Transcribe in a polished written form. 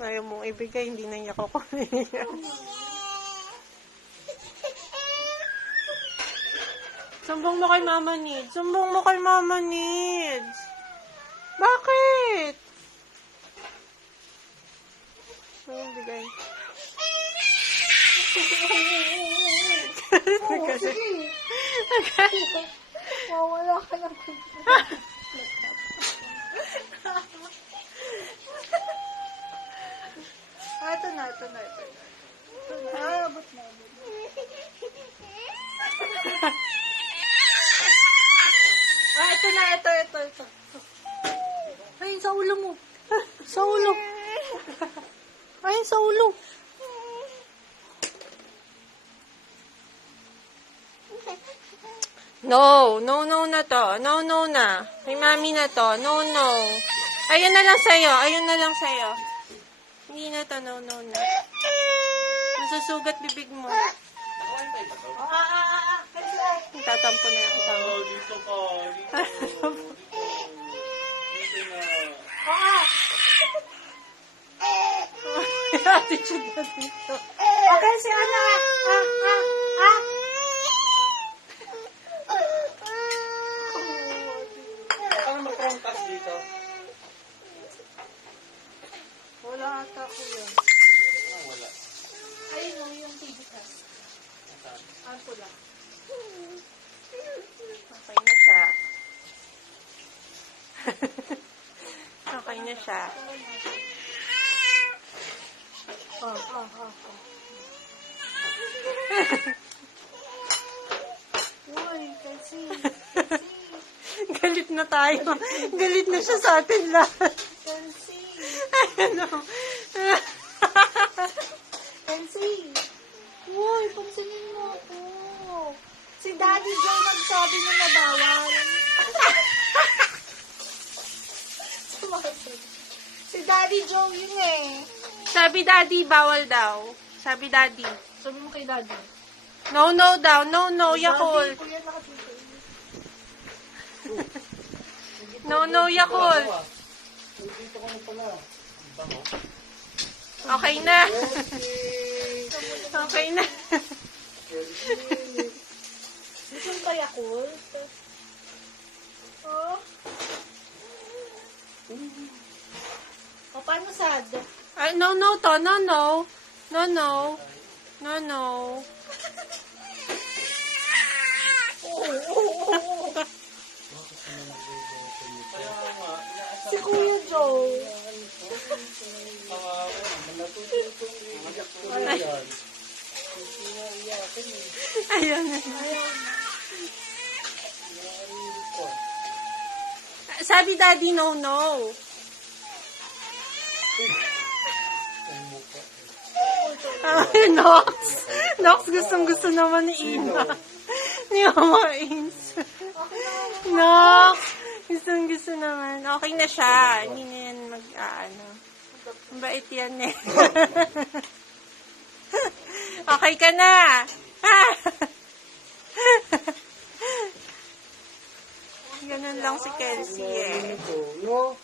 Ayaw mong ibigay, hindi na niya kukunin. Sumbong mo kay Mama Nids. Sumbong mo kay Mama Nids. Bakit? Ayaw bigay. Sige. Wawala ka lang. Ito na. Abot na. Ito. Ay, sa ulo mo. Sa ulo. Ay, sa ulo. No na to. No na. Kay Mami na to. No. Ayun na lang sa'yo. Hindi na to. No na. Masusugat bibig mo. Tatampo na yung tama. Dito ka. Attitude na dito. Okay, si anak. Ano mag-frontas dito? Wala ata ko yun. Wala. Ayun o, yung TV cast. Ang pula. Okay na siya. Okay na siya. Uy, kasi. Galit na tayo. Galit na siya sa atin lahat. Kasi. Ano? Kasi. Uy, pansinin mo ako. Si Daddy Joe nagsabi na bawal. Si Daddy Joe yun eh. Sabi Daddy, bawal daw. Sabi Daddy. Sabi mo kay Daddy. No daw. No, Yakult. Daddy, kuya, nakatito. No, Yakult. Dito ka na pala. Okay na. Okay na. Gusto mo ba Yakult? Oh. O, paano sad? Ay, no to. No. Kaya nga, Si Kuya Joe. Ayan na. Sabi Daddy, no. Nox, gusto naman ni Ina. Ni Mama Ins. Nox, gusto naman. Okay na siya. Hindi na yan Mabait yan eh. Okay ka na. Ganun lang si Kelsey eh. No?